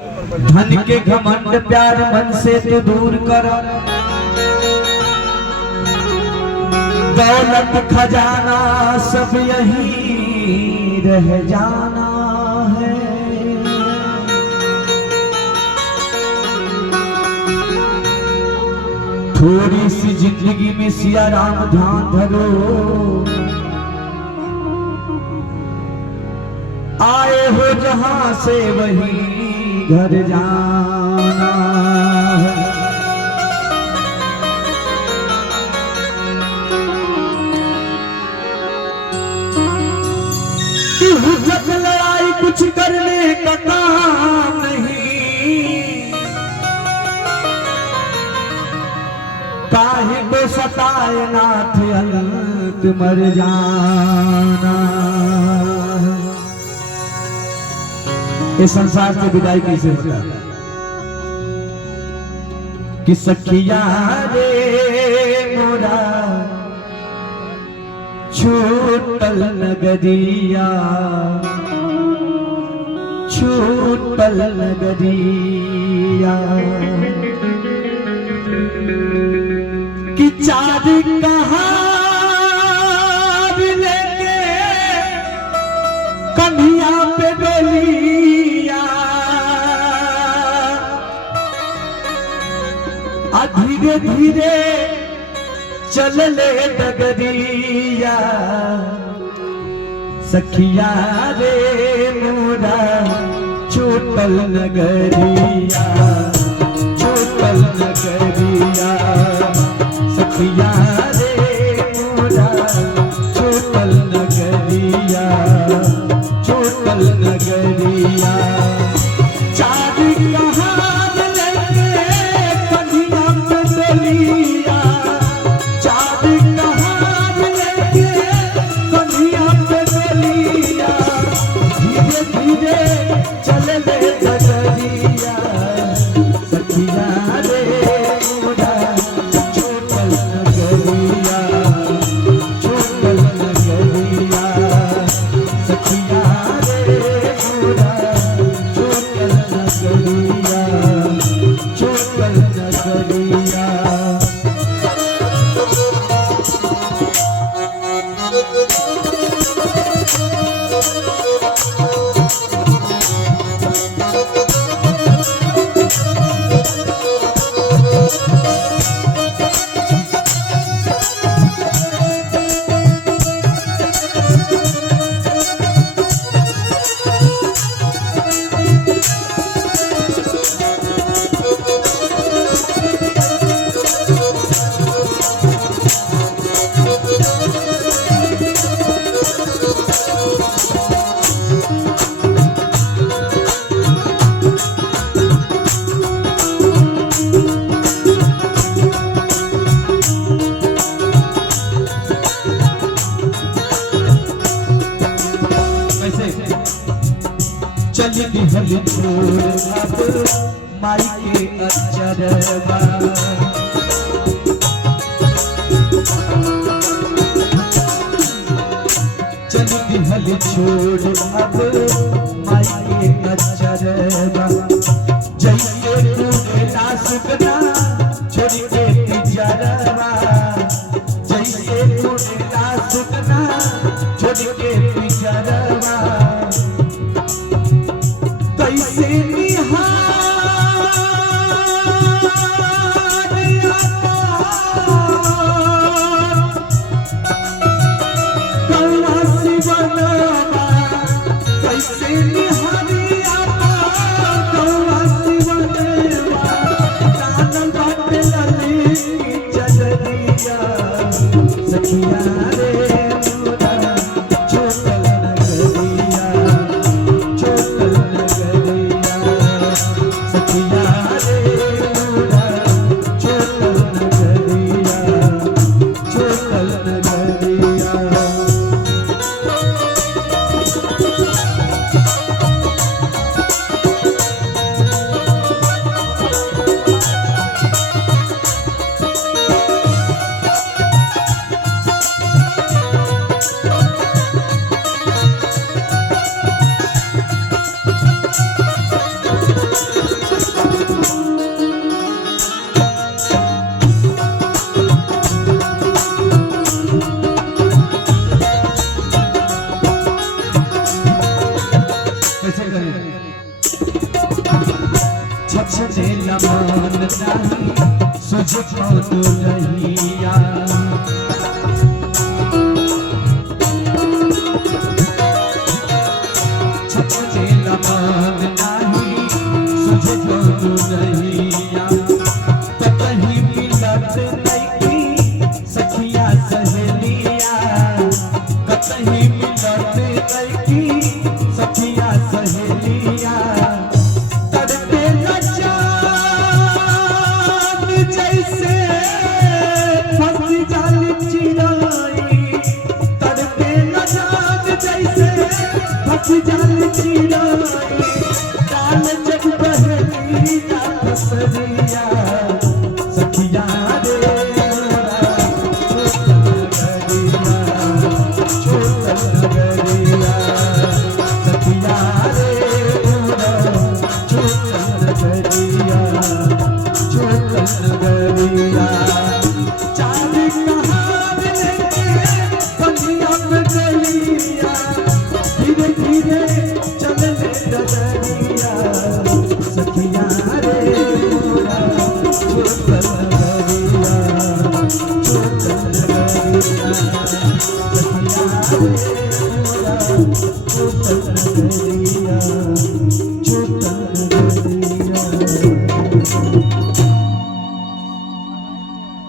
धन के घमंड प्यार मन से तो दूर कर, दौलत खजाना सब यही रह जाना है। थोड़ी सी जिंदगी में सिया राम ध्यान धरो, आए हो जहां से वही घर जाना है। जब लड़ाई कुछ करने का काम नहीं, काहे को सताए नाथ अंत मर जाना। इस संसार से विदाई कैसे होता है कि सखिया रे मोरा छूटल नगरिया, छूटल नगरिया कि चार कहार लेके कन्हिया पे डोलिया, धीरे धीरे चल ले डगरिया। सखिया रे मोरा छूटल नगरिया, छूटल नगरिया। सखिया रे मोरा छूटल नगरिया, छूटल नगरिया। चार कहार लेके कन्हिया पे डोलिया, चार कहार लेके कन्हिया पे डोलिया। धीरे धीरे चल ले डगरिया। सखिया रे मोरा छूटल नगरिया, छूटल नगरिया। सखिया रे मोरा छूटल नगरिया, छूटल नगरिया। चल दिहल छोड़ अब माई के अचरवा, चल दिहल छोड़ अब माई के अचरवा। जैसे तूने ना सुकना छोड़ के तिजरवा, जैसे तूने ना सुकना छोड़ के तिजरवा। कैसे निहार कौआ शिवनवा, कैसे निहारिया कौआ शिवनवा। छछने लमान नहीं सुझो दुलहिया छछने लमान नहीं सुझो दुलहिया कहीं मिलत नहीं सखिया सहेलिया कहीं मिलत नहीं सखिया सहेलिया जाल चिराई डाल जग बहरी ना फसरिया सखिया रे छोट नगरिया सखिया रे छोट नगरिया चार कहार लेके बंदिया में गलिया धीरे धीरे चलने डगरिया सखिया रे छोट नगरिया सखिया रे छोट नगरिया छोट